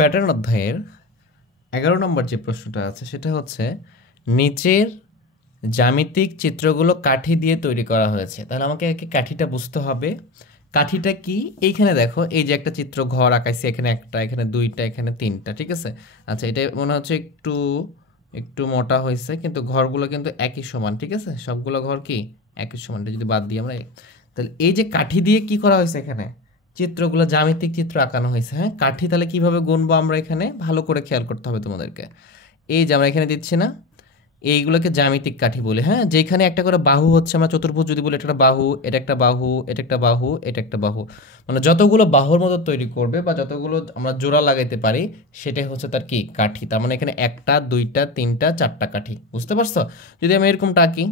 Pattern অধ্যায়ের 11 নম্বর যে প্রশ্নটা আছে সেটা হচ্ছে নিচের জ্যামিতিক চিত্রগুলো কাঠি দিয়ে তৈরি করা হয়েছে। তাহলে আমাকে কাঠিটা বুঝতে হবে। কাঠিটা কি? এইখানে দেখো, এই যে একটা চিত্র ঘর আঁকাইছি, এখানে একটা, এখানে দুইটা, এখানে তিনটা, ঠিক আছে। আচ্ছা, এটা মনে হচ্ছে একটু একটু মোটা হয়েছে, কিন্তু ঘরগুলো কিন্তু একই সমান, ঠিক আছে। সবগুলো ঘর কি একই সমান। এটা যদি বাদ দিই আমরা, তাহলে এই যে কাঠি দিয়ে কি করা হয়েছে, এখানে চিত্রগুলো জ্যামিতিক চিত্র আঁকানো হয়েছে। হ্যাঁ, কাঠি তাহলে কিভাবে গুনবো আমরা, এখানে ভালো করে খেয়াল করতে হবে তোমাদেরকে। এই যে আমরা এখানে দিচ্ছি না, এইগুলোকে জ্যামিতিক কাঠি বলে। হ্যাঁ, যেখানে একটা করে বাহু হচ্ছে, আমরা চতুর্ভুজ যদি বলি, এটা একটা বাহু, এটা একটা বাহু, এটা একটা বাহু, এটা একটা বাহু, মানে যতগুলো বাহুর মতো তৈরি করবে বা যতগুলো আমরা জোড়া লাগাইতে পারি সেটাই হচ্ছে তার কি কাঠি। তার মানে এখানে একটা, দুইটা, তিনটা, চারটা কাঠি। বুঝতে পারছো? যদি আমি এরকম টাকি,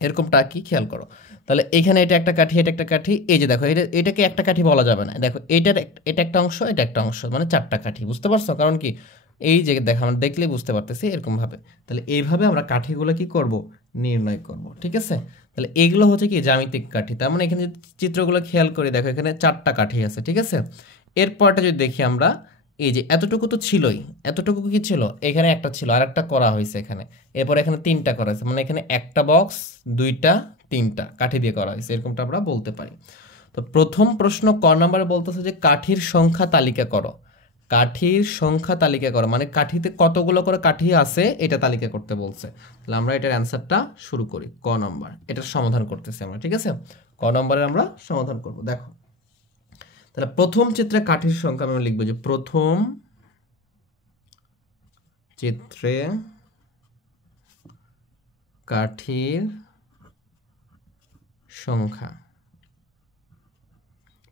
এরকম টাকি, খেয়াল করো, তাহলে এখানে এটা একটা কাঠি, এটা একটা কাঠি। এই যে দেখো, এটাকে একটা কাঠি বলা যাবে না। দেখো, এটা একটা অংশ, এটা একটা অংশ, মানে চারটা কাঠি। বুঝতে পারছো? কারণ কি, এই যে দেখো, আমরা দেখলেই বুঝতে পারতেছি এরকম ভাবে। তাহলে এইভাবে আমরা কাঠিগুলো কি করব, নির্ণয় করব, ঠিক আছে। তাহলে এইগুলো হচ্ছে কি জ্যামিতিক কাঠি। তার মানে এখানে চিত্রগুলো খেয়াল করে দেখো, এখানে চারটা কাঠি আছে, ঠিক আছে। এরপরটা যদি দেখি আমরা, এই যে এতটুকু তো ছিলই, এতটুকু কি ছিল, এখানে একটা ছিল, আর একটা করা হয়েছে এখানে। এরপর এখানে তিনটা করা হয়েছে, মানে এখানে একটা বক্স, দুইটা, তিনটা কাঠি দিয়ে করা হয়েছে, এরকমটা আমরা বলতে পারি। তো প্রথম প্রশ্ন ক নম্বরে বলতেছে যে কাঠির সংখ্যা তালিকা করো। কাঠির সংখ্যা তালিকা করো মানে কাঠিতে কতগুলো করে কাঠি আছে এটা তালিকা করতে বলছে। তাহলে আমরা এটার অ্যান্সারটা শুরু করি। ক নম্বর, এটার সমাধান করতেছি আমরা, ঠিক আছে। ক নম্বরে আমরা সমাধান করব। দেখো, তাহলে প্রথম চিত্রে কাঠির সংখ্যা আমরা লিখবো যে প্রথম চিত্রে কাঠির সংখ্যা।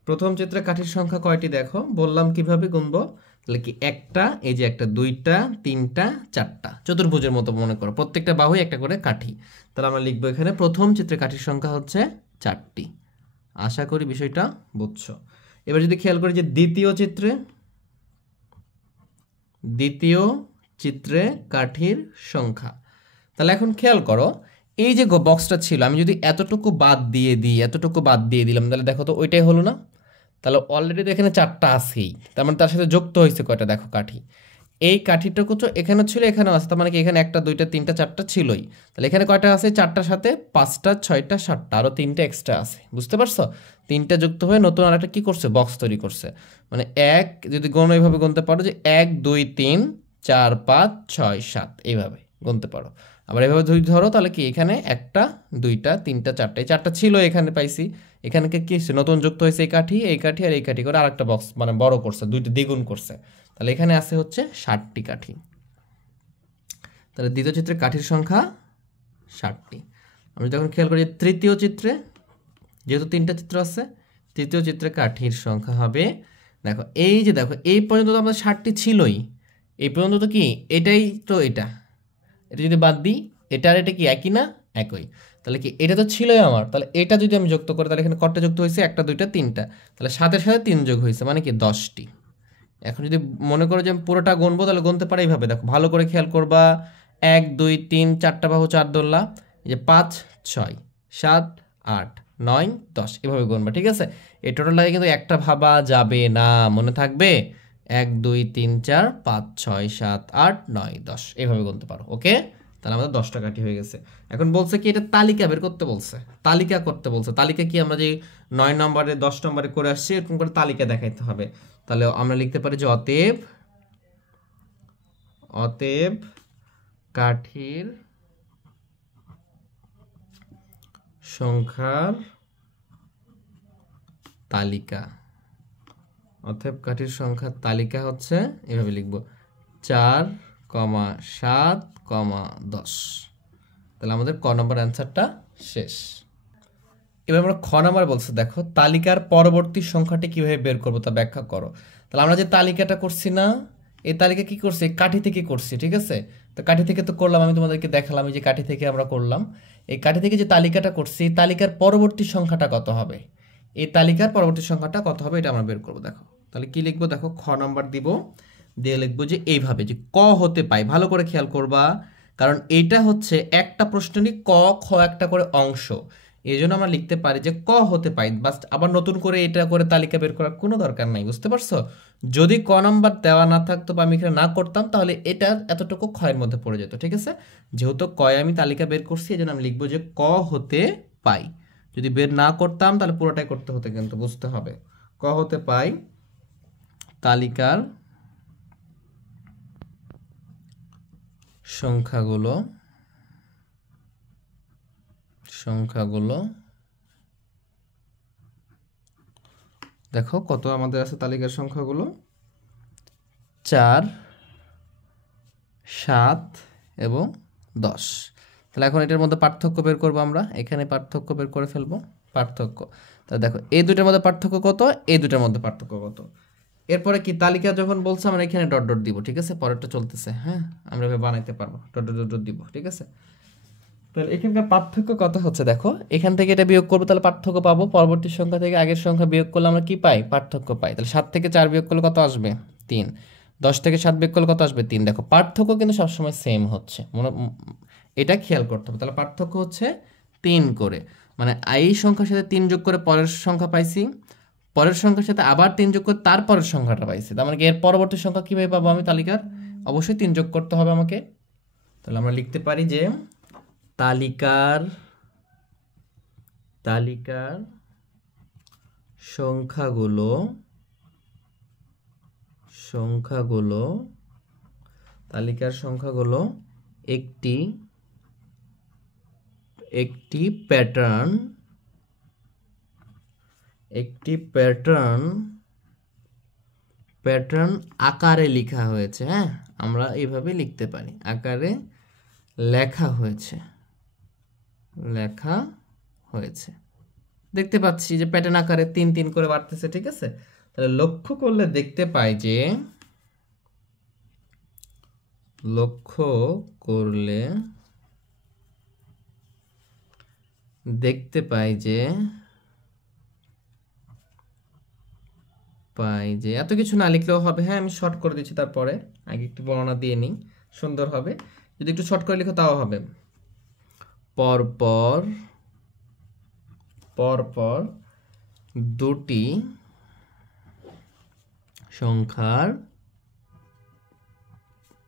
প্রথম চিত্রে কাঠির সংখ্যা কয়টি দেখো, বললাম কিভাবে গুনবো। তাহলে কি একটা, এই যে একটা, দুইটা, তিনটা, চারটা, চতুর্ভুজের মতো মনে করো, প্রত্যেকটা বাহুই একটা করে কাঠি। তাহলে আমরা লিখবো এখানে প্রথম চিত্রে কাঠির সংখ্যা হচ্ছে 4টি। আশা করি বিষয়টা বুঝছো। এবার যদি খেয়াল করি যে দ্বিতীয় চিত্রে কাঠির সংখ্যা। তাহলে এখন খেয়াল করো, এই যে বক্সটা ছিল, আমি যদি এতটুকু বাদ দিয়ে দিই, এতটুকু বাদ দিয়ে দিলাম, তাহলে দেখো তো ওইটাই হলো না। তাহলে অলরেডি তো এখানে চারটা আছেই, তার মানে তার সাথে যুক্ত হয়েছে কয়টা দেখো কাঠি। এই কাঠিটুকু তো এখানে ছিল, এখানেও আছে, তার মানে কি এখানে একটা, দুইটা, তিনটা, চারটা ছিলই। তাহলে এখানে কয়টা আছে, চারটার সাথে 5টা, 6টা, 7টা, আরও 3টা এক্সট্রা আছে। বুঝতে পারছো? 3টা যুক্ত হয়ে নতুন আর একটা কি করছে, বক্স তৈরি করছে। মানে এক, যদি গণ এইভাবে গুনতে পারো যে 1 2 3 4 5 6 7, এইভাবে গুনতে পারো। আবার এভাবে যদি ধরো, তাহলে কি এখানে একটা, দুইটা, তিনটা, চারটা, এই চারটা ছিল, এখানে পাইছি। এখানে কি নতুন যুক্ত হয়েছে এই কাঠি, এই কাঠি আর এই কাঠি করে আরেকটা বক্স, মানে বড় করছে, দুইটা দ্বিগুণ করছে। তাহলে এখানে আছে হচ্ছে 60টি কাঠি। তাহলে দ্বিতীয় চিত্রে কাঠির সংখ্যা 60টি। আমি যখন খেয়াল করি তৃতীয় চিত্রে, যেহেতু 3টা চিত্র আছে, তৃতীয় চিত্রে কাঠির সংখ্যা হবে, দেখো এই যে দেখো, এই পর্যন্ত তো আমাদের 60টি ছিলই, এই পর্যন্ত তো কি এটাই তো, এটা যদি বাদ দিই, এটা আর এটা কি একই না, একই। তাহলে কি এটা তো ছিলই আমার, তাহলে এটা যদি আমি যুক্ত করি, তাহলে এখানে কয়টা যুক্ত হয়েছে, একটা, দুইটা, তিনটা, তাহলে সাথে সাথে 3 যোগ হয়েছে, মানে কি 10টি। এখন যদি মনে করো যে আমি পুরোটা গুনবো, তাহলে গুনতে পারি এইভাবে। দেখো, ভালো করে খেয়াল করবা, 1 2 3, 4টা বাহু 4 ধরলা, এই যে 5 6 7 8 9 10, এভাবে গুনবা, ঠিক আছে। এই টোটালটাকে কিন্তু একটা ভাবা যাবে না, মনে থাকবে। 1 2 3 4 5 6 7 8 9 10, এইভাবে গুনতে পারো। ওকে, তাহলে আমাদের 10টা কাঠি হয়ে গেছে। এখন বলছে কি, এটা তালিকা বের করতে বলছে, তালিকা করতে বলছে। তালিকা কি, আমরা যে 9 নম্বরে 10 নম্বরে করে আসছি, এরকম করে তালিকা দেখাইতে হবে। তাহলে আমরা লিখতে পারি যে অতএব কাঠির সংখ্যার তালিকা। অতএব কাঠির সংখ্যার তালিকা হচ্ছে, এভাবে লিখব 4, 7, 10। তাহলে আমাদের ক নম্বর অ্যান্সারটা শেষ। এবার আমরা খ নাম্বার বলছে, দেখো তালিকার পরবর্তী সংখ্যাটি কিভাবে বের করবো তা ব্যাখ্যা করো। তাহলে আমরা যে তালিকাটা করছি না, এই তালিকা কি করছি, কাঠি থেকে করছি, ঠিক আছে। তো কাঠি থেকে তো করলাম, আমি তোমাদেরকে দেখালাম, এই যে কাঠি থেকে আমরা করলাম। এই কাঠি থেকে যে তালিকাটা করছি, এই তালিকার পরবর্তী সংখ্যাটা কত হবে, এই তালিকার পরবর্তী সংখ্যাটা কত হবে, এটা আমরা বের করবো। দেখো, তাহলে কি লিখবো, দেখো খ নাম্বার দিব, দিয়ে লিখবো যে এইভাবে, যে ক হতে পাই, ভালো করে খেয়াল করবা, কারণ এইটা হচ্ছে একটা প্রশ্নেরই ক খ একটা করে অংশ। এই জন্য আমরা লিখতে পারি যে ক হতে পাই, বাস আবার নতুন করে এটা করে তালিকা বের করার কোনো দরকার নাই, বুঝতে পারছো? যদি ক নাম্বার দেওয়া না থাকতো বা আমি এখানে না করতাম তাহলে এটা এতটুকু ক্ষয়ের মধ্যে পড়ে যেত, ঠিক আছে? যেহেতু কয় আমি তালিকা বের করছি এই জন্য আমি লিখবো যে ক হতে পাই। যদি বের না করতাম তাহলে পুরোটাই করতে হতো, কিন্তু বুঝতে হবে ক হতে পাই তালিকার সংখ্যাগুলো দেখো কত আমাদের আছে তালিকার সংখ্যাগুলো, 4, 7 এবং 10। তাহলে এখন এটার মধ্যে পার্থক্য বের করবো আমরা, এখানে পার্থক্য বের করে ফেলবো। পার্থক্য, তাহলে দেখো এই দুইটার মধ্যে পার্থক্য কত, এই দুইটার মধ্যে পার্থক্য কত। এরপরে কি তালিকা যখন বলছে আমরা এখানে ডট ডট দিব, ঠিক আছে? পরেরটা চলতেছে, হ্যাঁ আমরা এভাবে বানাইতে পারবো, ডট ডট ডট দিব, ঠিক আছে? তাহলে এখানকার পার্থক্য কত হচ্ছে দেখো, এখান থেকে এটা বিয়োগ করবো তাহলে পার্থক্য পাবো, পরবর্তী সংখ্যা থেকে আগের সংখ্যা বিয়োগ করলে আমরা কি পাই? পার্থক্য পাই। তাহলে 7 থেকে 4 বিয়োগ করলে কত আসবে? 3। 10 থেকে 7 বিয়োগ করলে কত আসবে? 3। দেখো পার্থক্য কিন্তু সবসময় সেম হচ্ছে, এটা খেয়াল করতে হবে। তাহলে পার্থক্য হচ্ছে 3 করে, মানে এই সংখ্যার সাথে 3 যোগ করে পরের সংখ্যা পাইছি, পরের সংখ্যার সাথে আবার 3 যোগ করে তারপরের সংখ্যাটা পাইছি। তার মানে এর পরবর্তী সংখ্যা কীভাবে পাবো আমি তালিকার? অবশ্যই 3 যোগ করতে হবে আমাকে। তাহলে আমরা লিখতে পারি যে তালিকার সংখ্যাগুলো একটি প্যাটার্ন আকারে লেখা হয়েছে। হ্যাঁ, আমরা এইভাবে লিখতে পারি, আকারে লেখা হয়েছে। দেখতে পাচ্ছি যে প্যাটার্ন আকারে 3 3 করে বাড়তেছে, ঠিক আছে? তাহলে লক্ষ্য করলে দেখতে পাই যে এত কিছু না লিখলেও হবে। হ্যাঁ, আমি শর্ট করে দিচ্ছি, তারপরে আগে একটু বর্ণনা দিয়ে নিই, সুন্দর হবে। যদি একটু শর্ট করে লিখো তাও হবে। পরপর দুটি সংখ্যার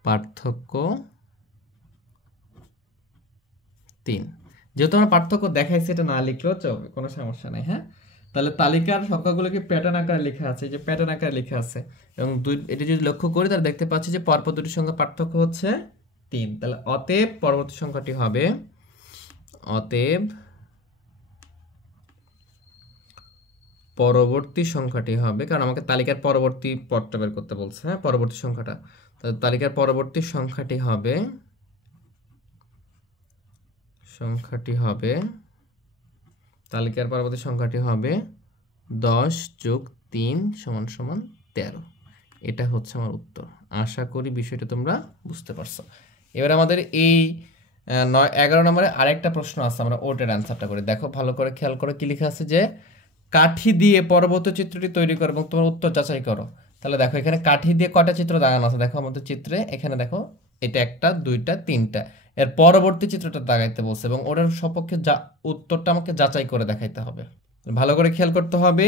পার্থক্য 3। যেহেতু আমরা পার্থক্য দেখাইছি, এটা না লিখলেও চলবে, কোনো সমস্যা নেই। হ্যাঁ, তাহলে তালিকার সংখ্যাগুলোকে প্যাটার্ন আকারে লেখা আছে, যে প্যাটার্ন আকারে লেখা আছে, এবং এটা যদি লক্ষ্য করি তাহলে দেখতে পাচ্ছি যে পরপর দুটি সংখ্যার পার্থক্য হচ্ছে 3। তাহলে অতএব পরবর্তী সংখ্যাটি হবে, কারণ আমাকে তালিকার পরবর্তী পদটা বের করতে বলছে। হ্যাঁ, পরবর্তী সংখ্যাটা, তাহলে তালিকার পরবর্তী সংখ্যাটি হবে 10 যোগ 3 সমান সমান 13। এটা হচ্ছে আমার উত্তর। আশা করি বিষয়টা তোমরা বুঝতে পারছো। এবার আমাদের এই 11 নম্বরে আরেকটা প্রশ্ন আছে, আমরা ওটার অ্যান্সারটা করি। দেখো ভালো করে খেয়াল করে কি লেখা আছে, যে কাঠি দিয়ে পরবর্তী চিত্রটি তৈরি করো এবং তোমার উত্তর যাচাই করো। তাহলে দেখো এখানে কাঠি দিয়ে কয়টা চিত্র দাগানো আছে, দেখো আমাদের চিত্রে এখানে দেখো এটা 1টা 2টা 3টা, এর পরবর্তী চিত্রটা দাগাইতে বলছে এবং ওটার সপক্ষে উত্তরটা আমাকে যাচাই করে দেখাইতে হবে। ভালো করে খেয়াল করতে হবে।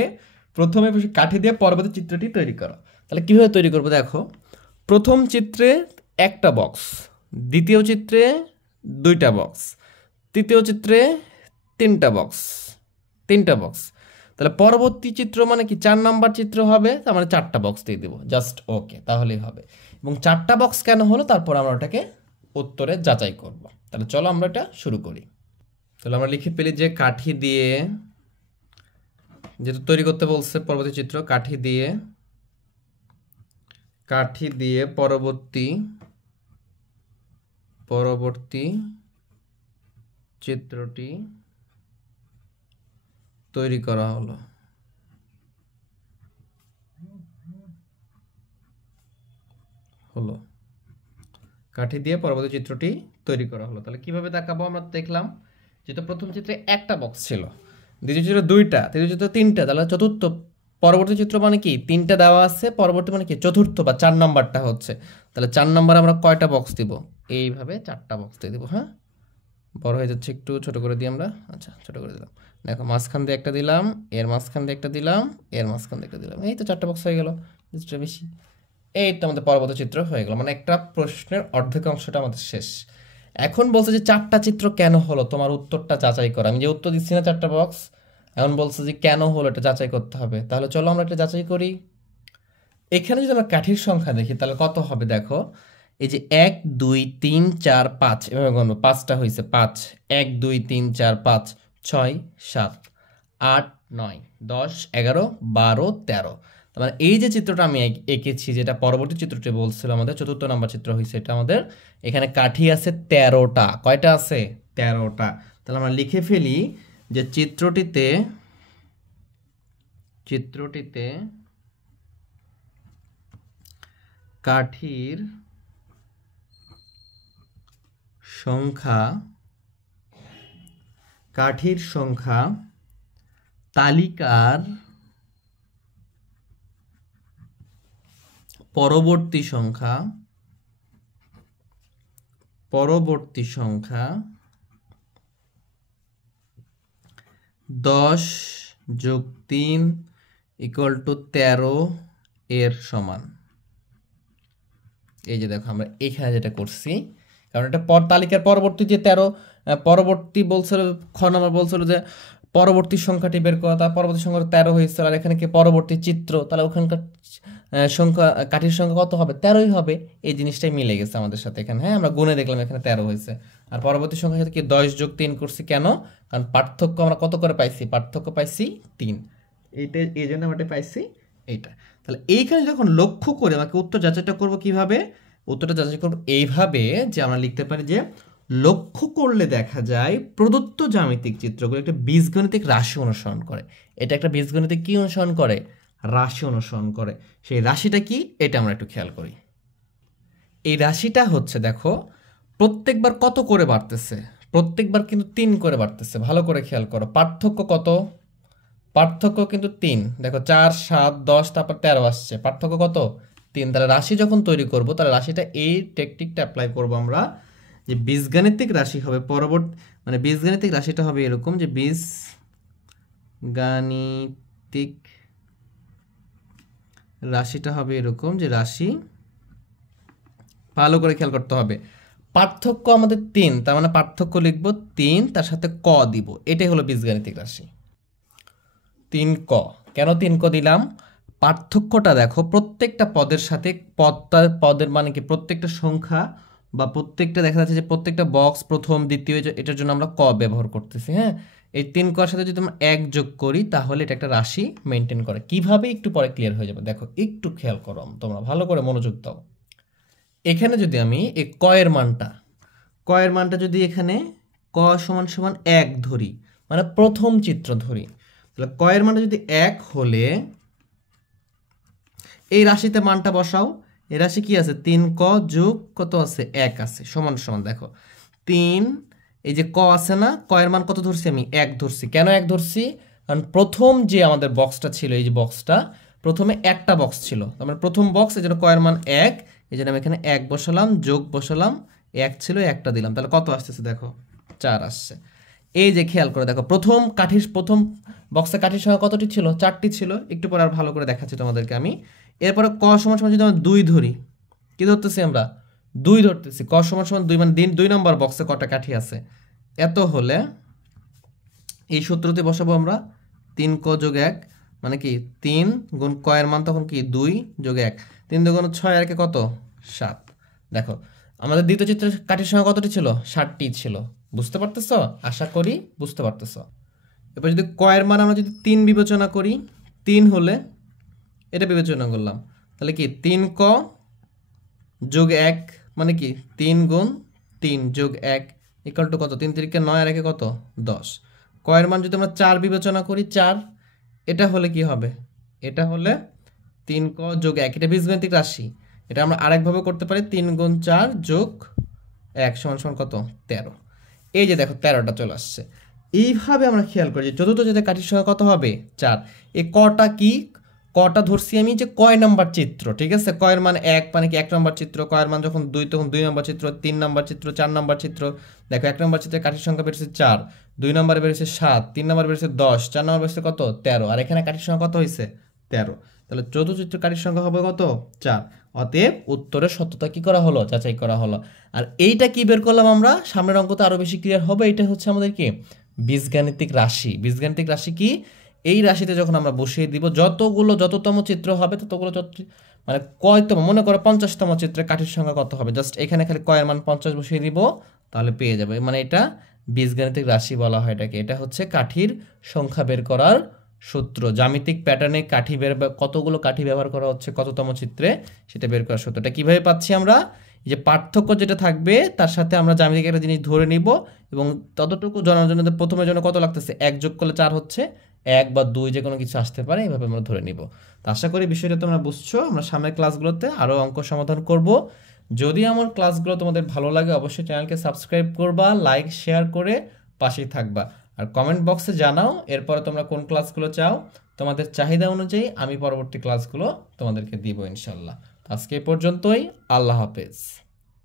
প্রথমে কাঠি দিয়ে পরবর্তী চিত্রটি তৈরি করো। তাহলে কীভাবে তৈরি করবো দেখো, প্রথম চিত্রে একটা বক্স, দ্বিতীয় চিত্রে 2টা বক্স, তৃতীয় চিত্রে 3টা বক্স। তাহলে পরবর্তী চিত্র মানে কি 4 নাম্বার চিত্র হবে, তার মানে 4টা বক্স দিয়ে দেবো, জাস্ট ওকে, তাহলেই হবে। এবং 4টা বক্স কেন হলো তারপর আমরা ওটাকে উত্তরে যাচাই করব। তাহলে চলো আমরা এটা শুরু করি। তাহলে আমরা লিখে ফেলি যে কাঠি দিয়ে, যেটা তৈরি করতে বলছে পরবর্তী চিত্র, কাঠি দিয়ে পরবর্তী চিত্রটি তৈরি করা হলো। কাঠি দিয়ে পরবর্তী চিত্রটি তৈরি করা হলো। তাহলে কিভাবে দেখাবো আমরা দেখলাম, যেহেতু প্রথম চিত্রে একটা বক্স ছিল, দ্বিতীয় চিত্রে 2টা, তৃতীয় চিত্রে 3টা, তাহলে চতুর্থ পরবর্তী চিত্র মানে কি 3টা দেওয়া আছে, পরবর্তী মানে কি চতুর্থ বা 4 নাম্বারটা হচ্ছে। তাহলে 4 নাম্বার আমরা কয়টা বক্স দিব, এইভাবে 4টা বক্স দিয়ে দিব। হ্যাঁ, বড় হয়ে যাচ্ছে, একটু ছোট করে দিই আমরা। আচ্ছা, ছোট করে দিলাম। দেখো, মাঝখান দিয়ে একটা দিলাম, এর মাঝখান দিয়ে একটা দিলাম, এর মাঝখান দিয়ে একটা দিলাম, এই তো 4টা বক্স হয়ে গেল, কিছুটা বেশি। এই তো আমাদের পরবর্তী চিত্র হয়ে গেল, মানে একটা প্রশ্নের অর্ধেক অংশটা আমাদের শেষ। এখন বলছে যে 4টা চিত্র কেন হলো, তোমার উত্তরটা যাচাই করো। আমি যে উত্তর দিচ্ছি না 4টা বক্স, এখন বলছে যে কেন হলো এটা যাচাই করতে হবে। তাহলে চলো আমরা এটা যাচাই করি। এখানে যদি আমরা কাঠির সংখ্যা দেখি তাহলে কত হবে দেখো, এই যে 1 2 3 4 5, এভাবে গণব, 5টা হয়েছে, 5 1 2 3 4 5 6 7 8 9 10 11 12 13। তার মানে এই যে চিত্রটা আমি এঁকেছি, যেটা পরবর্তী চিত্রটি বলছিল আমাদের 4র্থ নাম্বার চিত্র হয়েছে, এটা আমাদের এখানে কাঠি আছে 13টা। কয়টা আছে? 13টা। তাহলে আমরা লিখে ফেলি যে চিত্রটিতে কাঠির সংখ্যা তালিকার পরবর্তী সংখ্যা 10 যোগ 3 ইকুয়াল টু 13 এর সমান। এই যে দেখো আমরা এখানে যেটা করছি, কারণ এটা তালিকার পরবর্তী যে 13, পরবর্তী বলছিল, খ নম্বর বলছিল যে পরবর্তী সংখ্যাটি বের করা, তার পরবর্তী সংখ্যা 13 হয়েছিল, আর এখানে কি পরবর্তী চিত্র, তাহলে ওখানকার সংখ্যা, কাঠির সংখ্যা কত হবে? 13ই হবে। এই জিনিসটাই মিলে গেছে আমাদের সাথে এখানে। হ্যাঁ, আমরা গুণে দেখলাম এখানে 13 হয়েছে, আর পরবর্তী সংখ্যার সাথে কি 10 যোগ 3 করছি। কেন? কারণ পার্থক্য আমরা কত করে পাইছি? পার্থক্য পাইছি 3, এইটা এই জন্য আমরা পাইছি এইটা। তাহলে এইখানে যখন লক্ষ্য করে আমাকে উত্তর যাচাইটা করবো কিভাবে? উত্তরটা যাচাই করবো এইভাবে যে আমরা লিখতে পারি যে লক্ষ্য করলে দেখা যায় প্রদত্ত জ্যামিতিক চিত্রগুলো একটা বীজগণিতিক রাশি অনুসরণ করে। এটা একটা বীজগণিতিক কি অনুসরণ করে? রাশি অনুসরণ করে। সেই রাশিটা কি, এটা আমরা একটু খেয়াল করি। এই রাশিটা হচ্ছে, দেখো প্রত্যেকবার কত করে বাড়তেছে? প্রত্যেকবার কিন্তু 3 করে বাড়তেছে। ভালো করে খেয়াল করো, পার্থক্য কত? পার্থক্য কিন্তু 3। দেখো 4 7 10 তারপর 13 আসছে, পার্থক্য কত? 3। তাহলে রাশি যখন তৈরি করব, তাহলে রাশিটা এই টেকনিকটা অ্যাপ্লাই করব আমরা, যে বীজগাণিতিক রাশি হবে পরবর্তী, মানে বীজগাণিতিক রাশিটা হবে এরকম, যে বীজগাণিতিক রাশিটা হবে এরকম, যে রাশি, ভালো করে খেয়াল করতে হবে, পার্থক্য আমাদের 3, তার মানে পার্থক্য লিখব 3, তার সাথে ক দিব। এটাই হলো বীজগাণিতিক রাশি 3 ক। কেন 3 ক দিলাম? পার্থক্যটা দেখো প্রত্যেকটা পদের সাথে, পদের মানে কি প্রত্যেকটা সংখ্যা বা প্রত্যেকটা, দেখা যাচ্ছে যে প্রত্যেকটা বক্স প্রথম দ্বিতীয়, এটার জন্য আমরা ক ব্যবহার করতেছি। হ্যাঁ, এই 3 কর সাথে যদি আমরা 1 যোগ করি তাহলে এটা একটা রাশি মেনটেন করে। কিভাবে একটু পরে ক্লিয়ার হয়ে যাবে। দেখো একটু খেয়াল করো, তোমরা ভালো করে মনোযোগ দাও। এখানে যদি আমি এই ক এর মানটা যদি এখানে ক সমান সমান 1 ধরি, মানে প্রথম চিত্র ধরি, তাহলে ক এর মানটা যদি 1 হলে এই রাশিতে মানটা বসাও। এই রাশি কি আছে? 3 ক যোগ কত আছে? 1 আছে, সমান সমান দেখো 3, এই যে ক আছে না, ক এর মান কত ধরছি আমি? 1 ধরছি। কেন 1 ধরছি? কারণ প্রথম যে আমাদের বক্সটা ছিল, এই যে বক্সটা, প্রথমে একটা বক্স ছিল, তার মানে প্রথম বক্স, এই জন্য ক এর মান 1, এই জন্য আমি এখানে 1 বসালাম, যোগ বসালাম, 1 ছিল, 1টা দিলাম, তাহলে কত আসতেছে দেখো? 4 আসছে। এই যে খেয়াল করে দেখো, প্রথম বক্সে কাঠির সংখ্যা কতটি ছিল? 4টি ছিল। একটু পরে আর ভালো করে দেখাচ্ছি তোমাদেরকে আমি। এরপরে ক সমান সমান যদি আমরা 2 ধরি, কি ধরতেছি আমরা? 2 ধরতেছি। ক সমান সমান 2, মানে 2 নম্বর বক্সে কটা কাঠি আছে? এত হলে এই সূত্রতে বসাবো আমরা 3 ক যোগ 1, মানে কি 3 গুণ ক এর মান তখন কি 2 যোগ 1, 3 2 গুণ 6 আর একে কত? 7। দেখো আমাদের দ্বিতীয় চিত্রের কাঠির সংখ্যা কতটি ছিল? 7টি ছিল। বুঝতে পারতেছ? আশা করি বুঝতে পারতেছ। এবার যদি ক এর মান আমরা যদি 3 বিবেচনা করি, 3 হলে এটা বিবেচনা করলাম, তাহলে কি 3 ক যোগ 1, মানে কি 3 গুণ 3 যোগ 1 ইকুয়াল টু কত? 3 3 9 আর একে কত? 10। ক এর মান যদি আমরা 4 বিবেচনা করি, 4, এটা হলে কি হবে? এটা হলে 3 ক যোগ 1, এটা বীজগণিতিক রাশি, এটা আমরা আরেকভাবে করতে পারি, 3 গুণ 4 যোগ 1 সমান সমান কত? 13। এই যে দেখো 13টা চলে আসছে। এইভাবে আমরা খেয়াল করি যে চতুর্থ জাতীয় কাঠির সংখ্যা কত হবে? 4। এই কটা কি? ক কটা ধরছি আমি যে কয় নাম্বার চিত্র, ঠিক আছে? কয়ের মান 1 মানে কি 1 নম্বর চিত্র, কয়ের মান যখন 2 তখন 2 নম্বর চিত্র, 3 নম্বর চিত্র, 4 নম্বর চিত্র। দেখো 1 নম্বর চিত্রের কাঠির সংখ্যা বেরিয়েছে 4, 2 নম্বরে বেরিয়েছে 7, 3 নম্বরে বেরিয়েছে 10, 4 নম্বরে বেরিয়েছে কত 13, আর এখানে কাঠির সংখ্যা কত হয়েছে 13। তাহলে চতুর্থ চিত্রের কাঠির সংখ্যা হবে কত 4। অতএব উত্তরের সত্যতা কি করা হলো, যাচাই করা হলো। আর এইটা কি বের করলাম আমরা, সামনের অঙ্কতে আরো বেশি ক্লিয়ার হবে। এটা হচ্ছে আমাদের কি বীজগাণিতিক রাশি। বীজগাণিতিক রাশি কি, এই রাশিতে যখন আমরা বসিয়ে দিব যততম চিত্র হবে ততগুলো মানে কয়তম, মনে করো 50তম চিত্রে কাঠির সংখ্যা কত হবে, জাস্ট এখানে খালি কয়ের মান 50 বসিয়ে দিব, তাহলে পেয়ে যাবে। মানে এটা বীজগাণিতিক রাশি বলা হয় এটাকে। এটা হচ্ছে কাঠির সংখ্যা বের করার সূত্র। জ্যামিতিক প্যাটার্নে কতগুলো কাঠি ব্যবহার করা হচ্ছে কততম চিত্রে, সেটা বের করার সূত্র। এটা কিভাবে পাচ্ছি আমরা, এই যে পার্থক্য যেটা থাকবে তার সাথে আমরা জ্যামিতিক একটা জিনিস ধরে নিব, এবং ততটুকু জানার জন্য প্রথমের জন্য কত লাগতেছে, 1 যোগ করলে 4 হচ্ছে, 1 বা 2 যে কোনো কিছু আসতে পারে, এইভাবে আমরা ধরে নিব। তো আশা করি বিষয়টা তোমরা বুঝছো। আমরা সামনের ক্লাসগুলোতে আরও অঙ্ক সমাধান করব। যদি আমার ক্লাসগুলো তোমাদের ভালো লাগে অবশ্যই চ্যানেলকে সাবস্ক্রাইব করবা, লাইক শেয়ার করে পাশেই থাকবা, আর কমেন্ট বক্সে জানাও এরপরে তোমরা কোন ক্লাসগুলো চাও। তোমাদের চাহিদা অনুযায়ী আমি পরবর্তী ক্লাসগুলো তোমাদেরকে দিব ইনশাল্লাহ। আজকে এই পর্যন্তই, আল্লাহ হাফেজ।